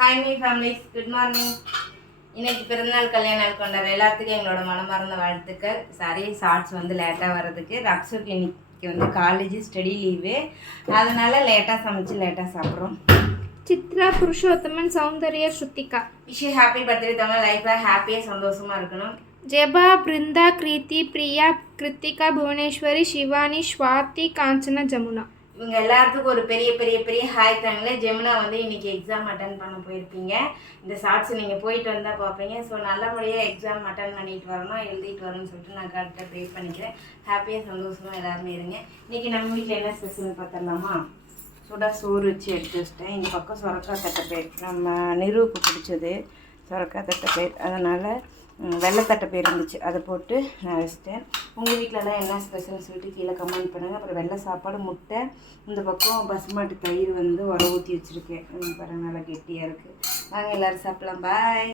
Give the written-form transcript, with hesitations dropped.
Hi me families, good morning. இன்னைக்கு பிறந்தநாள் கல்யாண நாள் கொண்டாடுற எல்லாத்துக்கும் எங்களோட மனமார்ந்த வாழ்த்துக்கள். சாரி, ஷார்ட்ஸ் வந்து லேட்டாக வர்றதுக்கு. ரக்ஷுக்கு இன்னைக்கு வந்து காலேஜ் ஸ்டடி லீவு, அதனால லேட்டாக சமைச்சு லேட்டாக சாப்பிட்றோம். Chitra, Purushothaman, Soundarya, Shruthika. Wish happy birthday Tamil. லைஃப்பில் ஹாப்பியாக சந்தோஷமாக இருக்கணும். ஜெபா, பிருந்தா, கிருத்தி, பிரியா, கிருத்திகா, புவனேஸ்வரி, சிவானி, ஸ்வாதி, காஞ்சனா, ஜமுனா. இவங்க எல்லாத்துக்கும் ஒரு பெரிய பெரிய பெரிய ஹாய் தாங்களே. ஜெமுனா வந்து இன்னைக்கு எக்ஸாம் அட்டன் பண்ண போயிருப்பீங்க. இந்த ஷார்ட்ஸ் நீங்கள் போயிட்டு வந்தால் பார்ப்பீங்க. ஸோ நல்லபடியாக எக்ஸாம் அட்டன் பண்ணிட்டு வரணும், எழுதிட்டு வரணும்னு சொல்லிட்டு நான் கரெக்டாக ப்ரே பண்ணிக்கிறேன். ஹாப்பியாக சந்தோஷமாக எல்லாருமே இருங்க. இன்றைக்கி நம்ம வீட்டில் என்ன ஸ்பெஷல்னு பார்த்துடலாமா? சூடாக சோறு வச்சு எடுத்து வச்சிட்டேன். இந்த பக்கம் சுரக்காய் தட்டைப்பயிர், நம்ம நிறுவுக்கு பிடிச்சது சுரக்காய் தட்டைப்பயிர், அதனால் வெள்ளைத்தட்டைப்பயிர் இருந்துச்சு, அதை போட்டு நான் வச்சிட்டேன். உங்கள் வீட்டிலலாம் என்ன ஸ்பெஷல்னு சொல்லிட்டு கீழே கமெண்ட் பண்ணுங்கள். அப்புறம் வெள்ளை சாப்பாடு, முட்டை, இந்த பக்கம் பசுமாட்டு தயிர் வந்து உர ஊற்றி வச்சுருக்கேன். பாருங்கள், நல்லா கெட்டியாக இருக்குது. வாங்க எல்லோரும் சாப்பிட்லாம். பாய்.